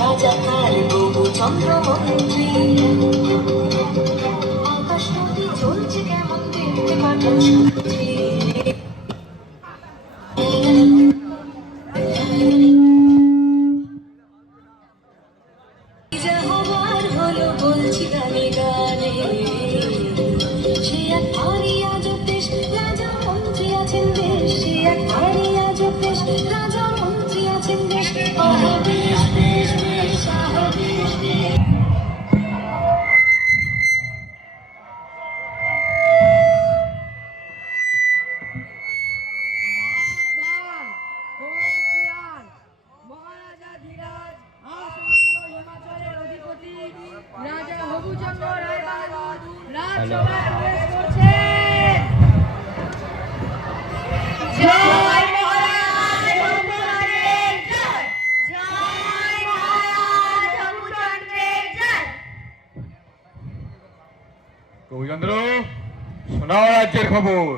রাজা কাল প্রভু চন্দ্রমন্ত্রী আকাশ নদী চলছে কেমন দেখতে পাঠান সাথী যা হবার হলো বলছি গানে গানে সে এক ভারী আজব দেশ রাজা মন্ত্রী আছেন দেশ সে এক ভারী আজব দেশ রাজা মন্ত্রী আছেন দেশ আহা বেশ বেশ বেশ আহা বেশ বেশ মহারাজা ধীরাজ সমগ্র হিমাচলের অধিপতি রাজা হবুচন্দ্র রায় বাহাদুর রাজসভায় প্রবেশ করছেন। জয় মহারাজ হবুচন্দ্রের জয়, জয় মহারাজ হবুচন্দ্রের জয়। হবুচন্দ্র, শোনাও রাজ্যের খবর।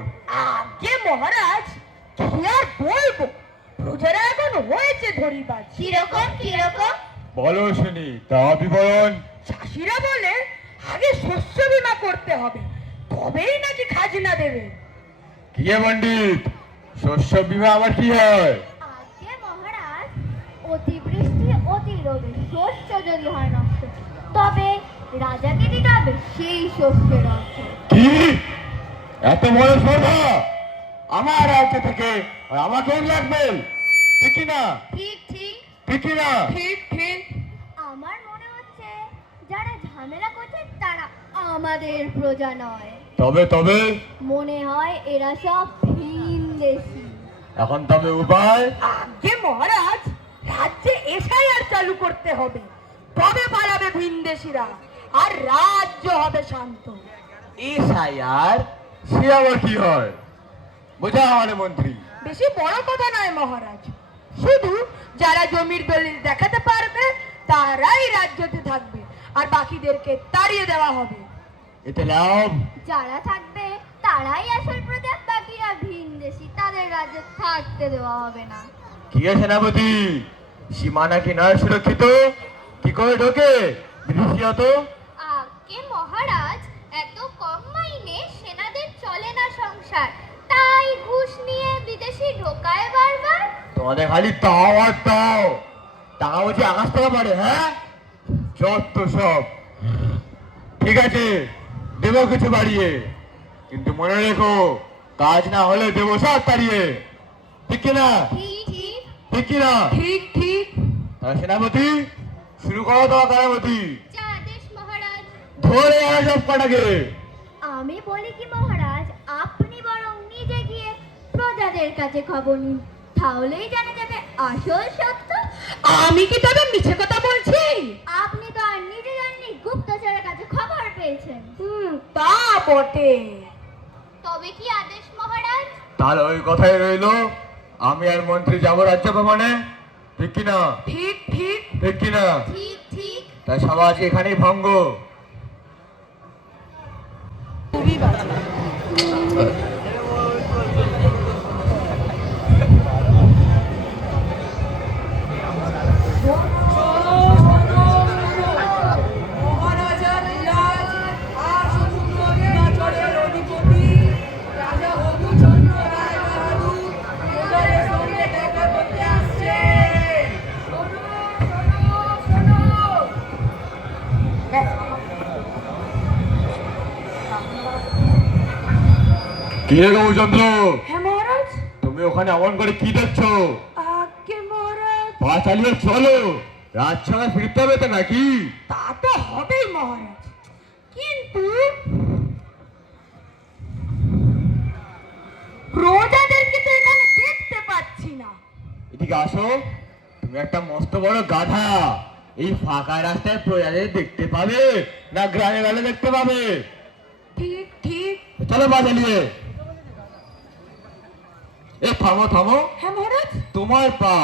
আগে মহারাজ, কি আর বলবো, প্রজারা এখন হয়েছে ধরিবাজ। কিরকম কিরকম? বলো শুনি, তা বিবরণ। চাষিরা বলে আগে শস্য বীমা করতে হবে, তবেই নাকি খাজনা দেবে। কি হে পণ্ডিত, শস্য বীমা আবার কি হয়? আগে মহারাজ, অতিবৃষ্টি অতি রোদে শস্য যদি হয় নষ্ট, তবে রাজাকে দিতে হবে সেই শস্যের অর্থ। কি এত বড় সভা আমার রাজ্য থেকে আর আমাকেও লাগবে, ঠিক না? ঠিক ঠিক ঠিক না? ঠিক ঠিক। আমার মনে হচ্ছে যারা ঝামেলা করছে তারা আমাদের প্রজা নয়, তবে তবে মনে হয় এরা সব ভিনদেশী। এখন তবে উপায়? আগে মহারাজ, রাজ্যে এসআইআর চালু করতে হবে, তবে পালাবে ভিনদেশীরা আর রাজ্য হবে শান্ত। এসআইআর সে আবার কি হয়? বোঝা মানে মন্ত্রী। বেশি বড় কথা নয় মহারাজ, শুধু যারা জমির দলিল দেখাতে পারবে তারাই রাজ্যতে থাকবে, আর বাকিদেরকে তাড়িয়ে দেওয়া হবে। এতে লাভ? যারা থাকবে তারাই আসল প্রজা, বাকিরা ভিনদেশী, তাদের রাজ্যে থাকতে দেওয়া হবে না। কি হে সেনাপতি, সীমানা কি নয় সুরক্ষিত? কি করে ঢোকে বিদেশি হতো? আগে মহারাজ, এত কম মাইনে সেনাদের চলে না সংসার, তাই ঘুষ নিয়ে বিদেশি ঢোকায় বারবার। তোমাদের খালি তাও আর তাও, টাকা বলছি আকাশ থেকে পারে। হ্যাঁ, যত সব। ঠিক আছে, দেবো কিছু বাড়িয়ে, কিন্তু মনে রেখো কাজ না হলে দেবো সব তাড়িয়ে। ঠিক কিনা? ঠিক ঠিক ঠিক কিনা? ঠিক ঠিক। তাহলে সেনাপতি শুরু করো তোমার কারামতি। যা আদেশ মহারাজ। ধরে আনা সব কটাকে। আমি বলি কি মহারাজ, আপনি বরং নিজে গিয়ে প্রজাদের কাছে খবর নিন, তাহলেই জানা যাবে আসল সত্য। আমি কি তবে মিছে কথা বলছি? আপনি তো আর নিজে জাননি, গুপ্তচরের কাছে খবর পেয়েছেন। তা বটে। তবে কি আদেশ মহারাজ? তাহলে ওই কথাই রইলো, আমি আর মন্ত্রী যাবো রাজ্য ভ্রমণে। ঠিক কিনা? ঠিক ঠিক। ঠিক কিনা? ঠিক ঠিক। তাই সবাই আজকে এখানেই ভঙ্গ। খুবই বাজে। মহারাজা ধীরাজ আর সমগ্র হিমাচলের অধিপতি রাজা হবুচন্দ্র রায় বাহাদুর প্রজাদের সঙ্গে দেখা করতে আসছে। শোনো, শোনো, কি রে গৌচন্দ্র, হ্যাঁ মহারাজ। তুমি ওখানে অমন করে কি দেখছো? আগে মহারাজ, পা চালিয়ে চলো, রাজসভায় ফিরতে হবে তো নাকি? তা তো হবেই মহারাজ, কিন্তু প্রজাদেরকে তো এখানে দেখতে পাচ্ছি না। এদিকে আসো, তুমি একটা মস্ত বড় গাধা, এই ফাঁকা রাস্তায় প্রজাদের দেখতে পাবে না গ্রামে গেলে দেখতে পাবে? ঠিক ঠিক। চলো পা চালিয়ে। এ থামো থামো, হ্যাঁ মহারাজ। তোমার পা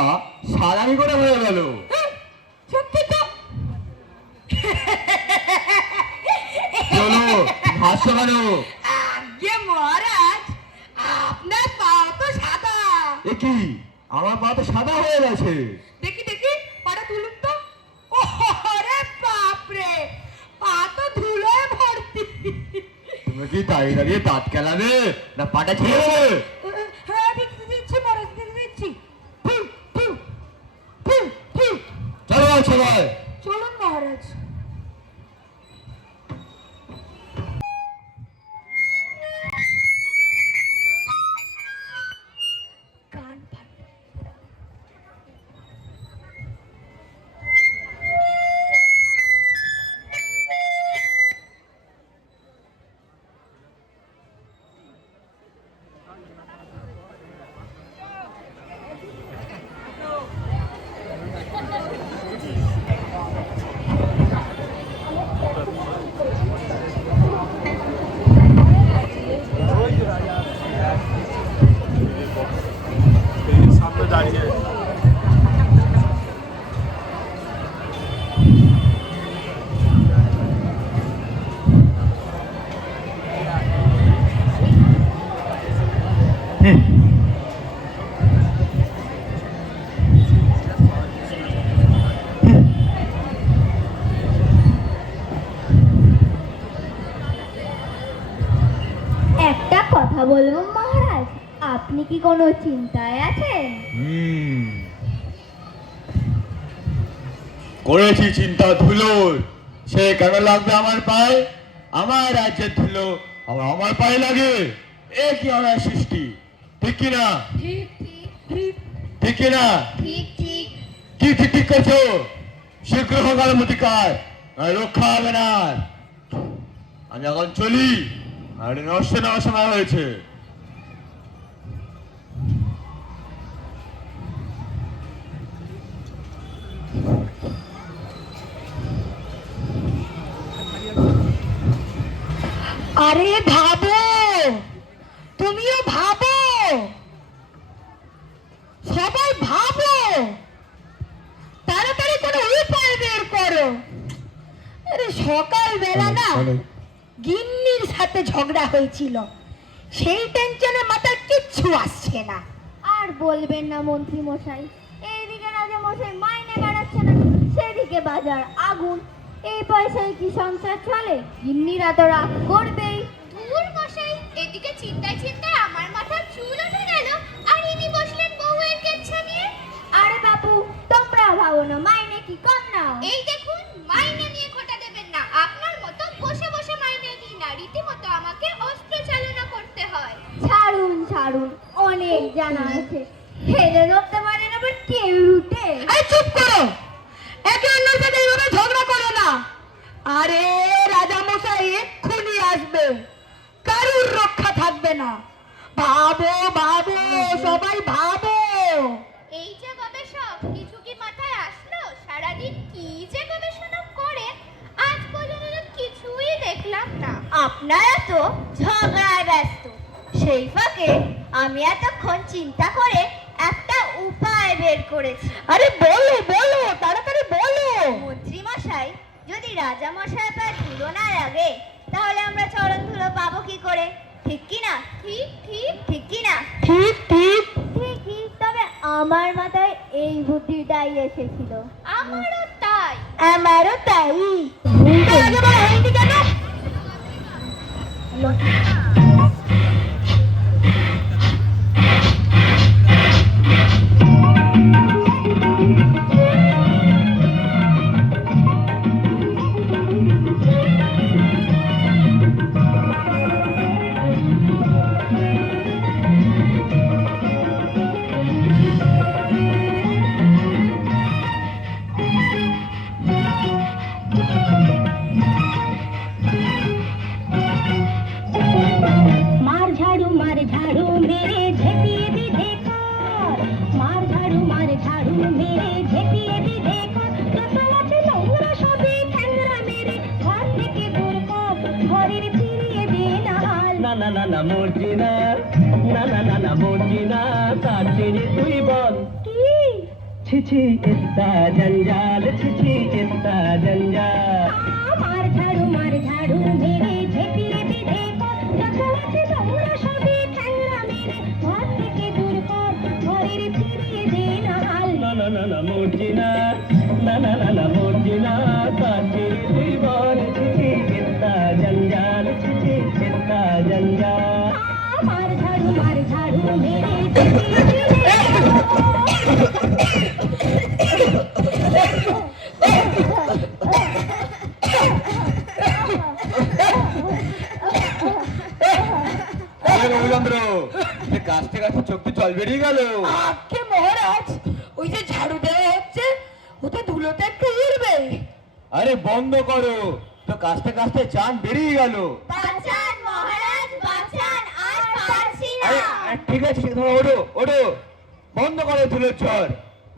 সালামি করে হয়ে গেল। হ্যাঁ, সত্যি তো। চলো, হাসছো কেন? আগে আজ্ঞে মহারাজ, আপনার পা তো সাদা। এ কি, আমার পা তো সাদা হয়ে গেছে। দেখি দেখি পাটা তুলুন তো। ওরে বাপরে, পা তো ধুলোয় ভর্তি। তুমি কি দাঁড়িয়ে দাঁড়িয়ে দাঁত কেলাবে না পাটা ছেড়ে দেবে? হ্যাঁ দিচ্ছি মহারাজ, দিচ্ছি। ফু, ফু, ফু, ফু। চলো সবাই। চলুন মহারাজ। কান ফাটা। সামনে দাঁড়িয়ে একটা কথা বলবো মহারাজ, আপনি কি কোনো চিন্তায় আছেন? করেছি চিন্তা ধুলোর, সে কেন লাগবে আমার পায়ে? আমার রাজ্যের ধুলো আবার আমার পায়ে লাগে, এ কি আমার সৃষ্টি? ঠিক কিনা? ঠিক ঠিক ঠিক ঠিক কিনা? ঠিক ঠিক। কি ঠিক ঠিক করছো? শীঘ্র হোকাল মতিকার, রক্ষা হবে না আর। আমি এখন চলি, আর নষ্ট নেওয়ার সময় হয়েছে। আরে ভাবো, তুমিও ভাবো, সবাই ভাবো, তাড়াতাড়ি কোনো উপায় বের করো। আরে সকালবেলা না গিন্নির সাথে ঝগড়া হয়েছিল, সেই টেনশনে মাথায় কিচ্ছু আসছে না। আর বলবেন না মন্ত্রী মশাই, এইদিকে রাজা মশাই মাইনে বেড়াচ্ছে না, সেদিকে বাজার আগুন। এই পয়সায় কি সংসার চলে? গিন্নিরা তো রাগ করবেই। ধুর মশাই, এদিকে চিন্তায় চিন্তায় আমার মাথার চুল উঠে গেল, আর ইনি বসলেন বউয়ের কেচ্ছা নিয়ে। আরে বাপু, তোমরা ভাবো না, মাইনে কি কম নাও? এই দেখুন, মাইনে নিয়ে খোটা দেবেন না। আপনার মতো বসে বসে মাইনে দিই না, রীতিমতো আমাকে অস্ত্র চালনা করতে হয়। ছাড়ুন ছাড়ুন, অনেক জানা আছে। ফেলে ধরতে পারেন আবার কেউ উঠে। আরে চুপ করো, একে অন্যের সাথে এইভাবে ঝগড়া করো না। আরে রাজা মশাই এক্ষুনি আসবে, কারুর রক্ষা থাকবে না। ভাবো ভাবো, সবাই ভাবো। এই যে গবেষক, কিছু কি মাথায় আসলো? সারাদিন কি যে গবেষণা করেন, আজ পর্যন্ত তো কিছুই দেখলাম না। আপনারা তো ঝগড়ায় ব্যস্ত, সেই ফাঁকে আমি এতক্ষণ চিন্তা করে একটা উপায় বের করেছি। আরে বলো বলো, তাড়াতাড়ি বলো। মন্ত্রী মশাই, যদি রাজা মশাই পায় ধুলো না লাগে, তাহলে আমরা চরণ ধুলো পাবো কি করে? ঠিক কি না? ঠিক ঠিক। ঠিক কি না? ঠিক ঠিক। ঠিকই, তবে আমার মাথায় এই বুদ্ধিটাই এসেছিল। আমারও তাই। আমারও তাই। তার আগে বলা হয়নি কেন? मार झाड़ू मेरे झेपिए भी देखो, मार झाड़ू मेरे झेपिए भी देखो, যত আছে নোংরা সবই ঠ্যাংরা মেরে ঘর থেকে দূর কর, ঘরের ফিরিয়ে দে না হাল। না না না না মরছি না, না না না না মরছি না, তার ছেড়ে তুই বল কি ছিছি ইস্তা জঞ্জাল, ছিছি ইস্তা জঞ্জাল। মার ঝাড়ু মেরে ঝেপিয়ে भी देखो, যত আছে না না না মর্জিনা তার ছেড়ে তুই বল চিঠি চিন্তা জঞ্জাল চিঠি চিন্তা জঞ্জাল মার ঝাড়ু মেরে চিঠি রবিচন্দ্র কাছতে কাছতে চোখ তো জল বেরিয়ে গেল। আজকে মহারাজ ওই যে ঝাড়ু দেওয়া হচ্ছে ওতে ধুলোটা একটু উড়বে। আরে বন্ধ করো তো কাছতে কাছতে চান বেরিয়ে গেল। বাঁচান মহারাজ বাঁচান, আর পারছি না। আরে ঠিক আছে তোমরা ওঠো ওঠো, বন্ধ করো ধুলোর ঝড়।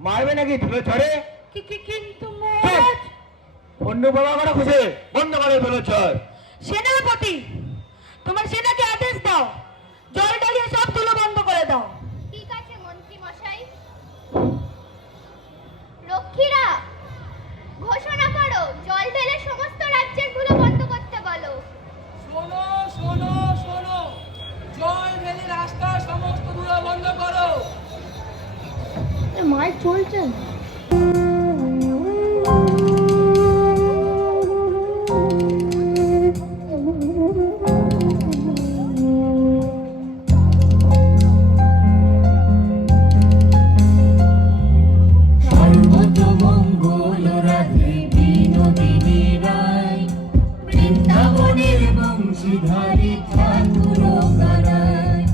মারবে নাকি ধুলোর ঝড়ে? কিন্তু মহারাজ অন্য বাবা করা খুশি, বন্ধ করো ধুলোর ঝড়। সেনাপতি তোমার সেনাকে আদেশ দাও জল ঢালিয়ে সব ধুলো বন্ধ করে দাও। ঠিক আছে মন্ত্রী মশাই। রক্ষীরা ঘোষণা করো, জল ঢেলে সমস্ত রাজ্যের ধুলো বন্ধ করতে বলো। শোনো শোনো শোনো, জল ঢেলে রাস্তার সমস্ত ধুলো বন্ধ করো। মাইক চলছে। সর্বতমঙ্গল রাধে বিনোদিনী রায়, বৃন্দাবনের বংশীধারী ঠাকুর কারায়।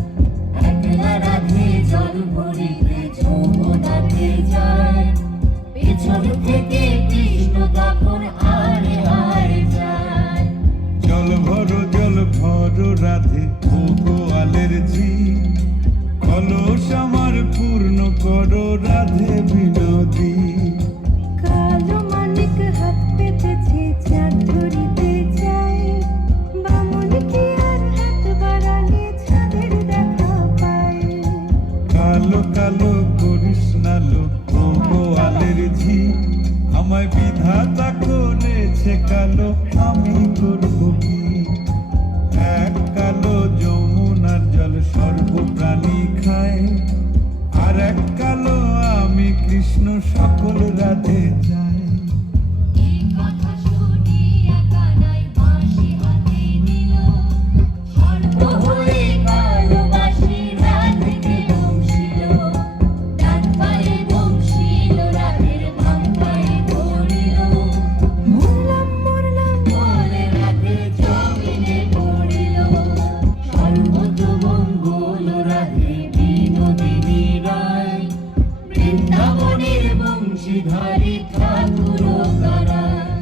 একলা রাধে জল ভরিতে যমুনাতে যায়, পেছন থেকে কৃষ্ণ তখন আরে আরে যায়। জল ভরো রাধে ও গোয়ালের ঝি, কলস আমার পূর্ণ করো রাধে বিনোদী। কালো মানিক হাত পেতেছে চাঁদ ধরিতে চায়, বামন কি আর হাত বাড়ালে চাঁদের দেখা পায়। কালো কালো করিস নালো ও গোয়ালের ঝি, আমায় বিধাতা করেছে কালো, আমি করব কি? এক কালো যমুনার জল সর্বপ্রাণী খায়, আর এক কালো আমি কৃষ্ণ সকল রাধে যাই। এই কথা শুনিয়া কানাই বাঁশি হাতে নিল, সর্প হয়ে কালো বাঁশি রাধেকে বংশিল। ডান পায়ে বংশিল রাধের বাম পায়ে ধরিল, মরলাম বলে রাধে জমিনে পড়িল। সর্বতমঙ্গল রাধে বিনোদিনী রায়, বৃন্দাবনের বংশীধারী ঠাকুর কারায়।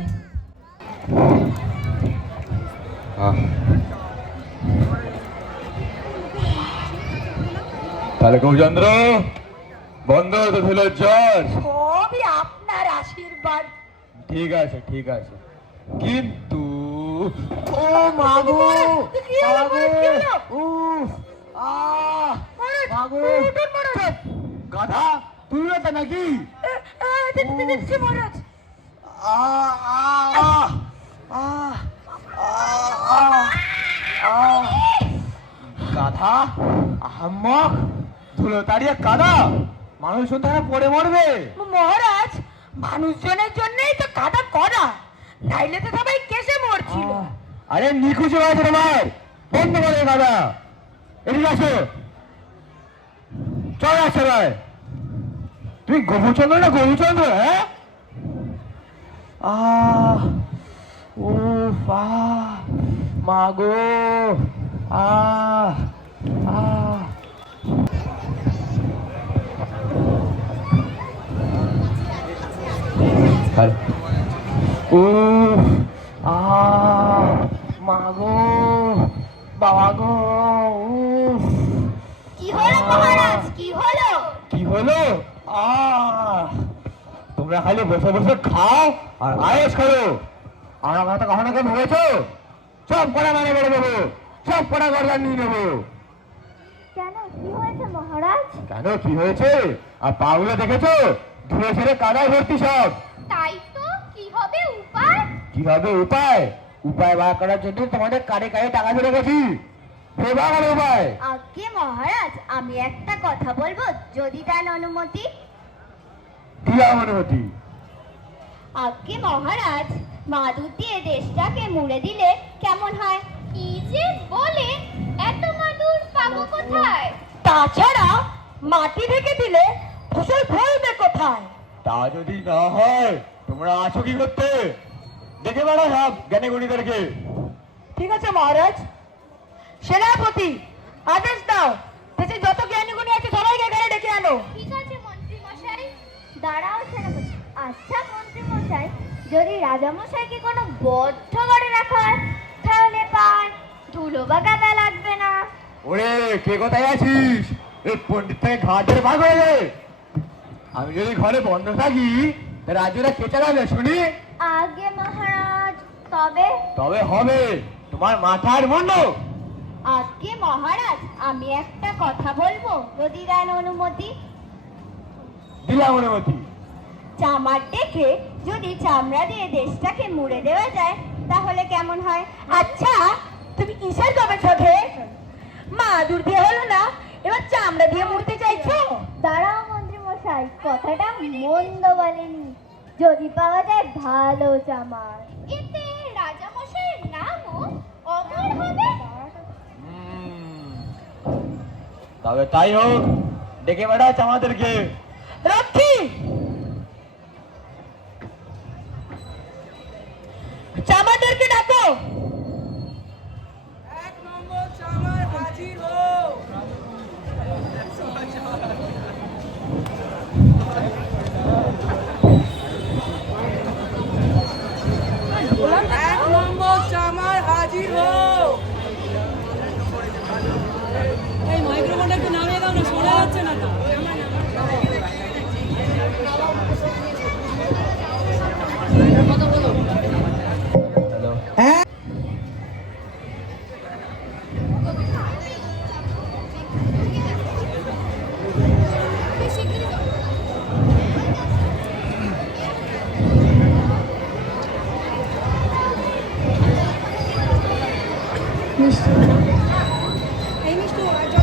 তাহলে গৌচন্দ্র বন্ধ তো ধুলোর ঝড়। সবই আপনার আশীর্বাদ। ঠিক আছে ঠিক আছে, কিন্তু ও মাগো কি হলো, মহারাজ, কি হলো? উফ মহারাজ, মাগো উঠুন মহারাজ। গাধা তুই তো নাকি? দিচ্ছি মহারাজ। গাধা আহম্মক, ধুলো তাড়িয়ে কাদা, মানুষ তারা পড়ে মরবে। মহারাজ মানুষজনের জন্যই তো কাদা করা, নাইলে তো সবাই কেসে মরছিল। আরে নিখুঁজ হয়েছে তোমার, বন্ধ করে দাদা। এদিকে আসো, চল আসো ভাই। তুমি গোপুচন্দ্র না গৌরচন্দ্র? হ্যাঁ ও মাগো ও মাগো বাবা গো। কি হলো মহারাজ, কি হলো? কি হলো? তোমরা খালি বসে বসে খাও আর আয়েস করো, আর আমার তো কখনো কেন ভেবেছো সব কড়া মানে বেড়ে দেবো, সব কড়া গরদান নিয়ে নেবো। কেন কি হয়েছে মহারাজ? কেন কি হয়েছে? আর পাগুলো দেখেছো, ধুয়ে ছেড়ে কাদায় ভর্তি সব। তাই তো, কি হবে উপায়? কি হবে উপায়? উপায় বার করার জন্য তোমাদের কারে কারে টাকা ধরে গেছি, সেবা আমার উপায়। আজ্ঞে মহারাজ, আমি একটা কথা বলবো, যদি দেন অনুমতি। দিলাম অনুমতি। আজকে মহারাজ মাদুর দিয়ে দেশটাকে মুড়ে দিলে কেমন হয়? কি যে বলে, এত মাদুর পাবো কোথায়? তাছাড়া মাটি ঢেকে দিলে ফসল ফলবে কোথায়? তা যদি না হয় তোমরা আছো কি করতে? দেখে বেড়া সব জ্ঞানী গুণীদেরকে। ঠিক আছে মহারাজ। সেনাপতি আদেশ দাও, দেশে যত জ্ঞানী গুণী আছে সবাইকে এখানে ডেকে আনো। ঠিক আছে মন্ত্রী মশাই। দাঁড়াও সেনাপতি। আচ্ছা মন্ত্রী মশাই, যদি রাজামশাইকে কোনো বদ্ধ করে রাখা হয় তাহলে পায় ধুলো বা গাদা লাগবে না। ওরে কে কোথায় আছিস? এই পণ্ডিত থেকে ঘাটের ভাগ হয়ে যায়। আমি যদি ঘরে বন্ধ থাকি তা রাজুরা কে চালাবে শুনি? আগে মহারাজ, তবে তবে হবে তোমার মাথার মুন্ড। আজকে মহারাজ আমি একটা কথা বলবো, যদি দেন অনুমতি। দিলাম অনুমতি। চামার ডেকে যদি চামড়া দিয়ে দেশটাকে মুড়ে দেওয়া যায় তাহলে কেমন হয়? আচ্ছা তুমি কিসের গবেষকে? মাদুর দিয়ে হলো না, এবার চামড়া দিয়ে মুড়তে চাইছো? দাঁড়াও মন্ত্রী মশাই, কথাটা মন্দ বলেনি। যদি পাওয়া যায় ভালো চামার। এতে রাজা মশাইয়ের নামও অমর হবে। তবে তাই হোক, ডেকে বেড়াচ্ছে আমাদেরকে। রক্ষী, চামাদেরকে ডাকো। 1 নম্বর চামার হাজির হও। এক নম্বর চামার হাজির হও। এই মাইক্রোফোনটা একটু নামিয়ে দাও না, শোনা যাচ্ছে না তো।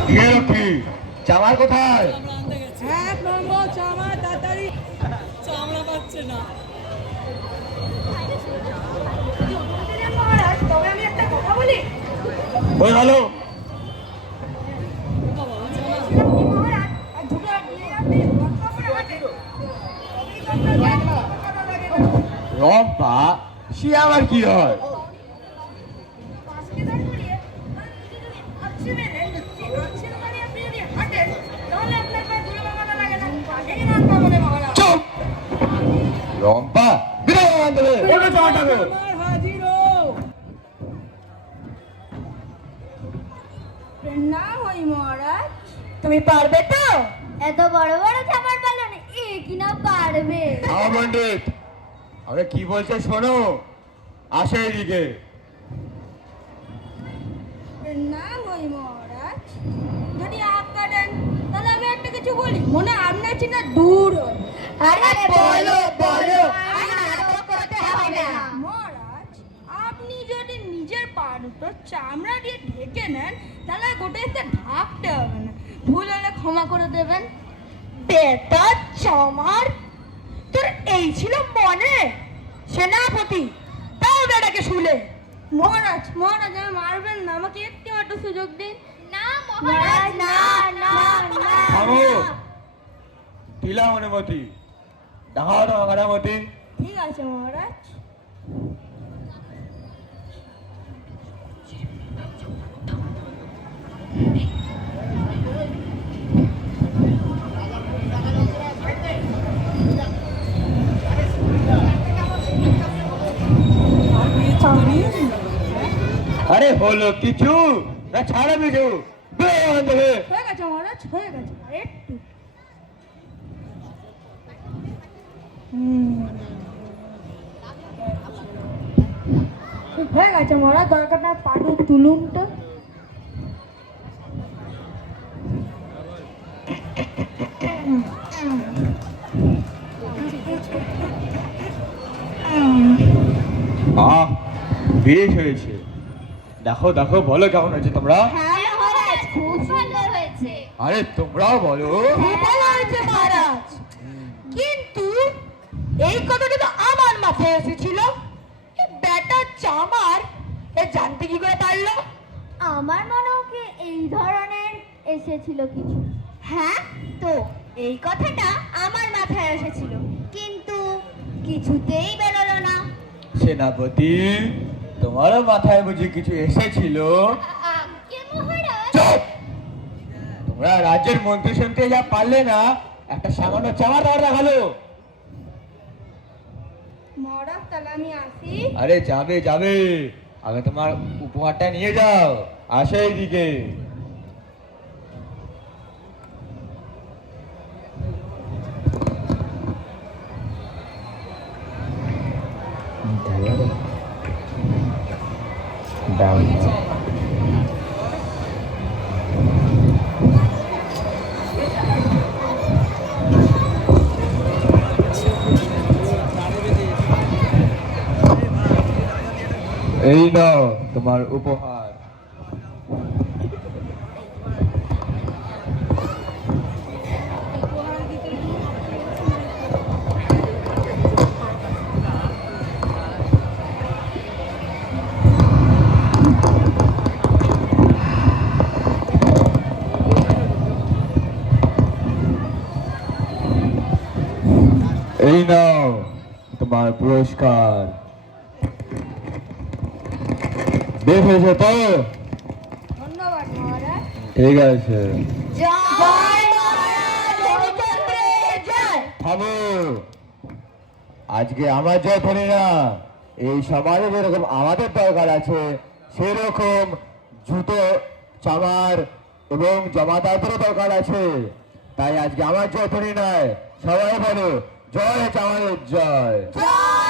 কে রক্ষী? চামার কোথায়? 1 নম্বর চামার তাড়াতাড়ি। চামড়া পাচ্ছে না। মহারাজ, তবে আমি একটা কথা বলি। ওই ভালো। মহারাজ, আর দুটো নিয়ে আপনি রক্ষা করে হাঁটেন। রম্পা সে আবার কি হয়? পাঁচকে দাঁড় করিয়ে, আচ্ছা মেনে, আচ্ছা মানে আপনি যদি হাঁটেন, তাহলে আপনার পায়ে ধুলো বাঁধানো লাগে না। পাশেই রাখতে হবে মহারাজ। চুপ! রম্পা বিদায় বাঁধ দেবে। ওটা চামাটাকে। চামার হাজির হও। প্রণাম হই মহারাজ। তুমি পারবে তো? এত বড় বড় চামার পালন এ কিনা পারবে? আমার পণ্ডিত আরে কি বলছে শোনো, আসে এদিকে। প্রণাম হই মহারাজ। যদি আপ কাটেন তাহলে আমি একটা কিছু বলি, মনে আপনার চিন্তা দূর হয়। আরে বলো বলো, নাটক করতে হবে না। মহারাজ, আপনি যদি নিজের পা দুটো চামড়া দিয়ে ঢেকে নেন তাহলে গোটা এসে ঢাকতে হবে না। ভুল হলে ক্ষমা করে দেবেন। বেটা চামার, তোর এই ছিল মনে? সেনাপতি তাও বেটাকে শুলে। মহারাজ মহারাজ, আমি মারবেন না, আমাকে একটু মাত্র সুযোগ দিন। না মহারাজ মহারাজ, না না না। থামো, দিলাম অনুমতি। দেখাও তো অনুমতি। ঠিক আছে মহারাজ। আরে হলো কিছু না ছাড়া কিছু? হয়ে গেছে মহারাজ, হয়ে গেছে। একটু হয়ে গেছে মহারাজ, দরকার না পানি তুলুন তো। আহ বেশ হয়েছে। দেখো দেখো, বলো কেমন হয়েছে তোমরা? হ্যাঁ মহারাজ, খুব সুন্দর হয়েছে। আরে তোমরাও বলো। খুব ভালো হয়েছে মহারাজ, কিন্তু এই কথাটা তো আমার মাথায় এসেছিল এই ব্যাটার চামার এ জানতে কি করে পারলো? আমার মনেও কি এই ধরনের এসেছিল কিছু। হ্যাঁ তো এই কথাটা আমার মাথায় এসেছিল, কিন্তু কিছুতেই বেরোলো না। সেনাপতি, তোমারও মাথায় বুঝি কিছু এসেছিল? আজ্ঞে মহারাজ। চুপ! তোমরা রাজ্যের মন্ত্রী শুনতে যা পারলে না, একটা সামান্য চামার দাঁড় দেখালো। মহারাজ তাহলে আমি আসি। আরে যাবে যাবে, আগে তোমার উপহারটা নিয়ে যাও। আসো এইদিকে। এই নাও তোমার উপহার। এই নাও তোমার পুরস্কার। বেশ হয়েছে তো? ধন্যবাদ মহারাজ। ঠিক আছে। জয় মহারাজ হরিশ্চন্দ্রের জয়। থামো। আজকে আমার জয় ধরে না, এই সমাজে যেরকম আমাদের দরকার আছে সেরকম জুতো, চামার এবং জমাদারদেরও দরকার আছে। তাই আজকে আমার জয় ধরে নয়, সবাই বলো জয় চামারের জয়। জয়